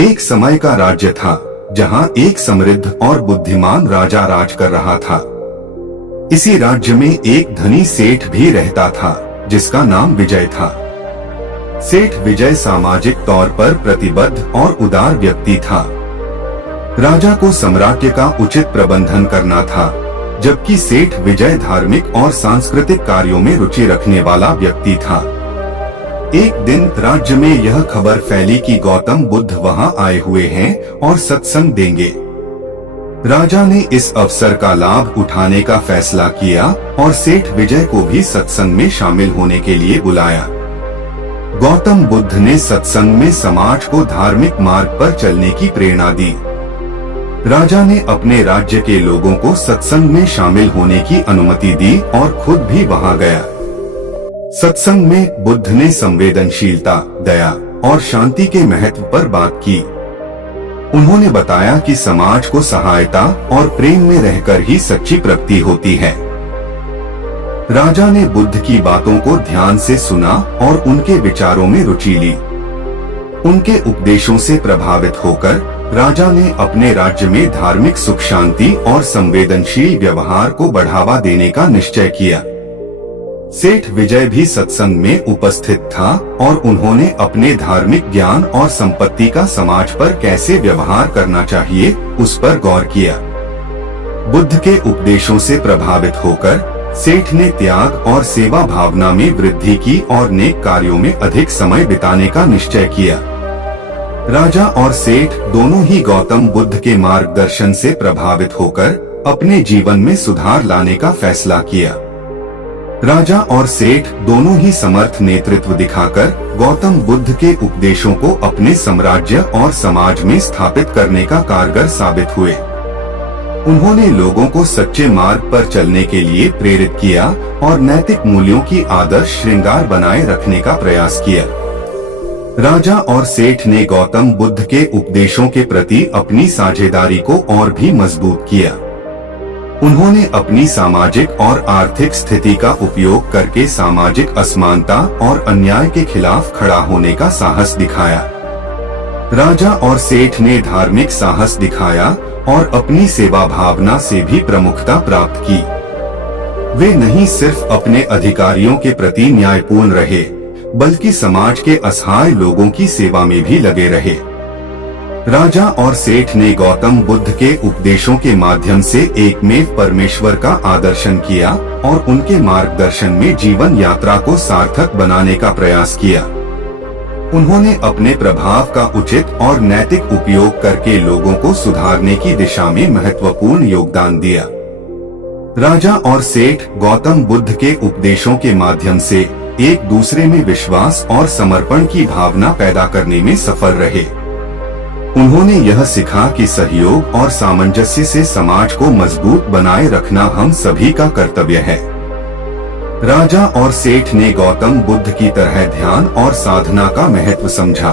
एक समय का राज्य था जहां एक समृद्ध और बुद्धिमान राजा राज कर रहा था। इसी राज्य में एक धनी सेठ भी रहता था जिसका नाम विजय था। सेठ विजय सामाजिक तौर पर प्रतिबद्ध और उदार व्यक्ति था। राजा को साम्राज्य का उचित प्रबंधन करना था, जबकि सेठ विजय धार्मिक और सांस्कृतिक कार्यों में रुचि रखने वाला व्यक्ति था। एक दिन राज्य में यह खबर फैली कि गौतम बुद्ध वहां आए हुए हैं और सत्संग देंगे। राजा ने इस अवसर का लाभ उठाने का फैसला किया और सेठ विजय को भी सत्संग में शामिल होने के लिए बुलाया। गौतम बुद्ध ने सत्संग में समाज को धार्मिक मार्ग पर चलने की प्रेरणा दी। राजा ने अपने राज्य के लोगों को सत्संग में शामिल होने की अनुमति दी और खुद भी वहां गया। सत्संग में बुद्ध ने संवेदनशीलता, दया और शांति के महत्व पर बात की। उन्होंने बताया कि समाज को सहायता और प्रेम में रहकर ही सच्ची प्रगति होती है। राजा ने बुद्ध की बातों को ध्यान से सुना और उनके विचारों में रुचि ली। उनके उपदेशों से प्रभावित होकर राजा ने अपने राज्य में धार्मिक सुख शांति और संवेदनशील व्यवहार को बढ़ावा देने का निश्चय किया। सेठ विजय भी सत्संग में उपस्थित था और उन्होंने अपने धार्मिक ज्ञान और संपत्ति का समाज पर कैसे व्यवहार करना चाहिए उस पर गौर किया। बुद्ध के उपदेशों से प्रभावित होकर सेठ ने त्याग और सेवा भावना में वृद्धि की और नेक कार्यों में अधिक समय बिताने का निश्चय किया। राजा और सेठ दोनों ही गौतम बुद्ध के मार्गदर्शन से प्रभावित होकर अपने जीवन में सुधार लाने का फैसला किया। राजा और सेठ दोनों ही समर्थ नेतृत्व दिखाकर गौतम बुद्ध के उपदेशों को अपने साम्राज्य और समाज में स्थापित करने का कारगर साबित हुए। उन्होंने लोगों को सच्चे मार्ग पर चलने के लिए प्रेरित किया और नैतिक मूल्यों की आदर्श श्रृंगार बनाए रखने का प्रयास किया। राजा और सेठ ने गौतम बुद्ध के उपदेशों के प्रति अपनी साझेदारी को और भी मजबूत किया। उन्होंने अपनी सामाजिक और आर्थिक स्थिति का उपयोग करके सामाजिक असमानता और अन्याय के खिलाफ खड़ा होने का साहस दिखाया। राजा और सेठ ने धार्मिक साहस दिखाया और अपनी सेवा भावना से भी प्रमुखता प्राप्त की। वे नहीं सिर्फ अपने अधिकारियों के प्रति न्यायपूर्ण रहे, बल्कि समाज के असहाय लोगों की सेवा में भी लगे रहे। राजा और सेठ ने गौतम बुद्ध के उपदेशों के माध्यम से एकमेव परमेश्वर का आदर्शन किया और उनके मार्गदर्शन में जीवन यात्रा को सार्थक बनाने का प्रयास किया। उन्होंने अपने प्रभाव का उचित और नैतिक उपयोग करके लोगों को सुधारने की दिशा में महत्वपूर्ण योगदान दिया। राजा और सेठ गौतम बुद्ध के उपदेशों के माध्यम से एक दूसरे में विश्वास और समर्पण की भावना पैदा करने में सफल रहे। उन्होंने यह सिखा कि सहयोग और सामंजस्य से समाज को मजबूत बनाए रखना हम सभी का कर्तव्य है। राजा और सेठ ने गौतम बुद्ध की तरह ध्यान और साधना का महत्व समझा।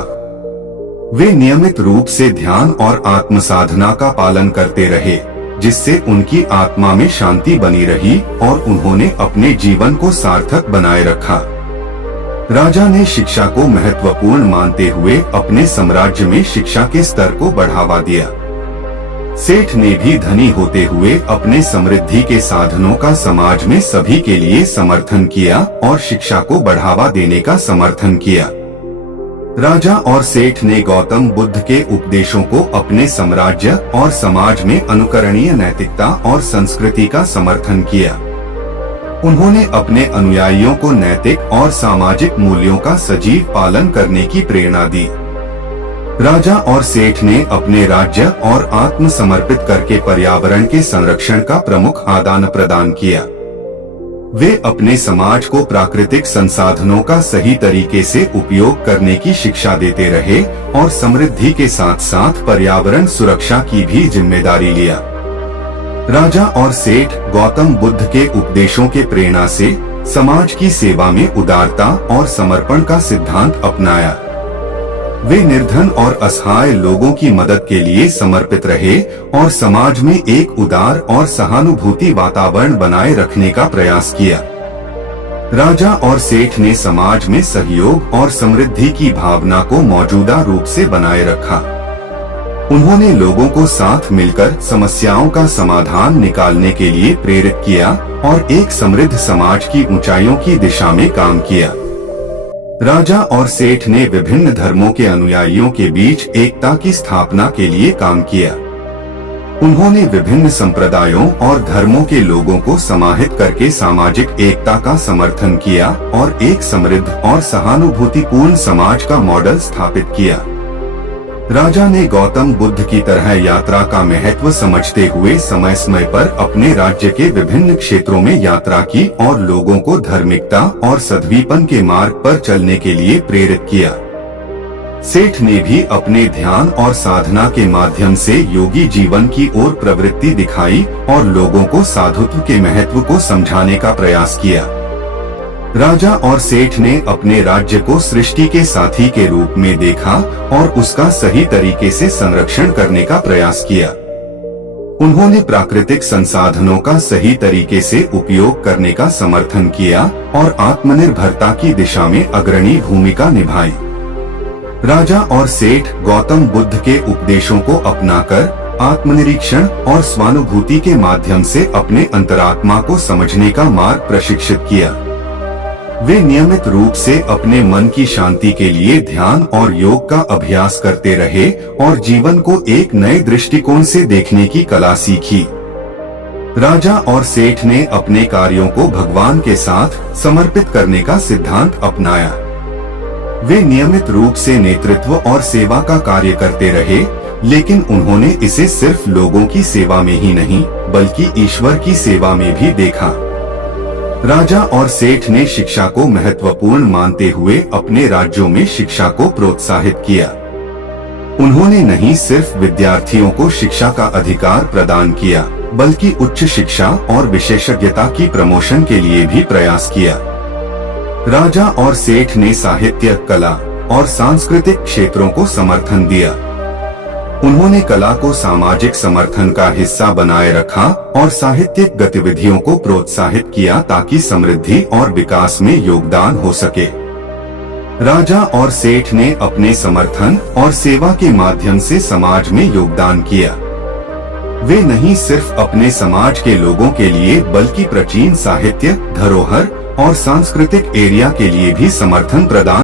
वे नियमित रूप से ध्यान और आत्म साधना का पालन करते रहे, जिससे उनकी आत्मा में शांति बनी रही और उन्होंने अपने जीवन को सार्थक बनाए रखा। राजा ने शिक्षा को महत्वपूर्ण मानते हुए अपने साम्राज्य में शिक्षा के स्तर को बढ़ावा दिया। सेठ ने भी धनी होते हुए अपने समृद्धि के साधनों का समाज में सभी के लिए समर्थन किया और शिक्षा को बढ़ावा देने का समर्थन किया। राजा और सेठ ने गौतम बुद्ध के उपदेशों को अपने साम्राज्य और समाज में अनुकरणीय नैतिकता और संस्कृति का समर्थन किया। उन्होंने अपने अनुयायियों को नैतिक और सामाजिक मूल्यों का सजीव पालन करने की प्रेरणा दी। राजा और सेठ ने अपने राज्य और आत्म समर्पित करके पर्यावरण के संरक्षण का प्रमुख आदान प्रदान किया। वे अपने समाज को प्राकृतिक संसाधनों का सही तरीके से उपयोग करने की शिक्षा देते रहे और समृद्धि के साथ साथ पर्यावरण सुरक्षा की भी जिम्मेदारी लिया। राजा और सेठ गौतम बुद्ध के उपदेशों के प्रेरणा से समाज की सेवा में उदारता और समर्पण का सिद्धांत अपनाया। वे निर्धन और असहाय लोगों की मदद के लिए समर्पित रहे और समाज में एक उदार और सहानुभूति वातावरण बनाए रखने का प्रयास किया। राजा और सेठ ने समाज में सहयोग और समृद्धि की भावना को मौजूदा रूप से बनाए रखा। उन्होंने लोगों को साथ मिलकर समस्याओं का समाधान निकालने के लिए प्रेरित किया और एक समृद्ध समाज की ऊंचाइयों की दिशा में काम किया। राजा और सेठ ने विभिन्न धर्मों के अनुयायियों के बीच एकता की स्थापना के लिए काम किया। उन्होंने विभिन्न संप्रदायों और धर्मों के लोगों को समाहित करके सामाजिक एकता का समर्थन किया और एक समृद्ध और सहानुभूतिपूर्ण समाज का मॉडल स्थापित किया। राजा ने गौतम बुद्ध की तरह यात्रा का महत्व समझते हुए समय समय पर अपने राज्य के विभिन्न क्षेत्रों में यात्रा की और लोगों को धार्मिकता और सद्भावन के मार्ग पर चलने के लिए प्रेरित किया। सेठ ने भी अपने ध्यान और साधना के माध्यम से योगी जीवन की ओर प्रवृत्ति दिखाई और लोगों को साधुत्व के महत्व को समझाने का प्रयास किया। राजा और सेठ ने अपने राज्य को सृष्टि के साथी के रूप में देखा और उसका सही तरीके से संरक्षण करने का प्रयास किया। उन्होंने प्राकृतिक संसाधनों का सही तरीके से उपयोग करने का समर्थन किया और आत्मनिर्भरता की दिशा में अग्रणी भूमिका निभाई। राजा और सेठ गौतम बुद्ध के उपदेशों को अपनाकर आत्मनिरीक्षण और स्वानुभूति के माध्यम से अपने अंतरात्मा को समझने का मार्ग प्रशिक्षित किया। वे नियमित रूप से अपने मन की शांति के लिए ध्यान और योग का अभ्यास करते रहे और जीवन को एक नए दृष्टिकोण से देखने की कला सीखी। राजा और सेठ ने अपने कार्यों को भगवान के साथ समर्पित करने का सिद्धांत अपनाया। वे नियमित रूप से नेतृत्व और सेवा का कार्य करते रहे, लेकिन उन्होंने इसे सिर्फ लोगों की सेवा में ही नहीं बल्कि ईश्वर की सेवा में भी देखा। राजा और सेठ ने शिक्षा को महत्वपूर्ण मानते हुए अपने राज्यों में शिक्षा को प्रोत्साहित किया। उन्होंने नहीं सिर्फ विद्यार्थियों को शिक्षा का अधिकार प्रदान किया, बल्कि उच्च शिक्षा और विशेषज्ञता की प्रमोशन के लिए भी प्रयास किया। राजा और सेठ ने साहित्य, कला और सांस्कृतिक क्षेत्रों को समर्थन दिया। उन्होंने कला को सामाजिक समर्थन का हिस्सा बनाए रखा और साहित्यिक गतिविधियों को प्रोत्साहित किया ताकि समृद्धि और विकास में योगदान हो सके। राजा और सेठ ने अपने समर्थन और सेवा के माध्यम से समाज में योगदान किया। वे नहीं सिर्फ अपने समाज के लोगों के लिए बल्कि प्राचीन साहित्य, धरोहर और सांस्कृतिक एरिया के लिए भी समर्थन प्रदान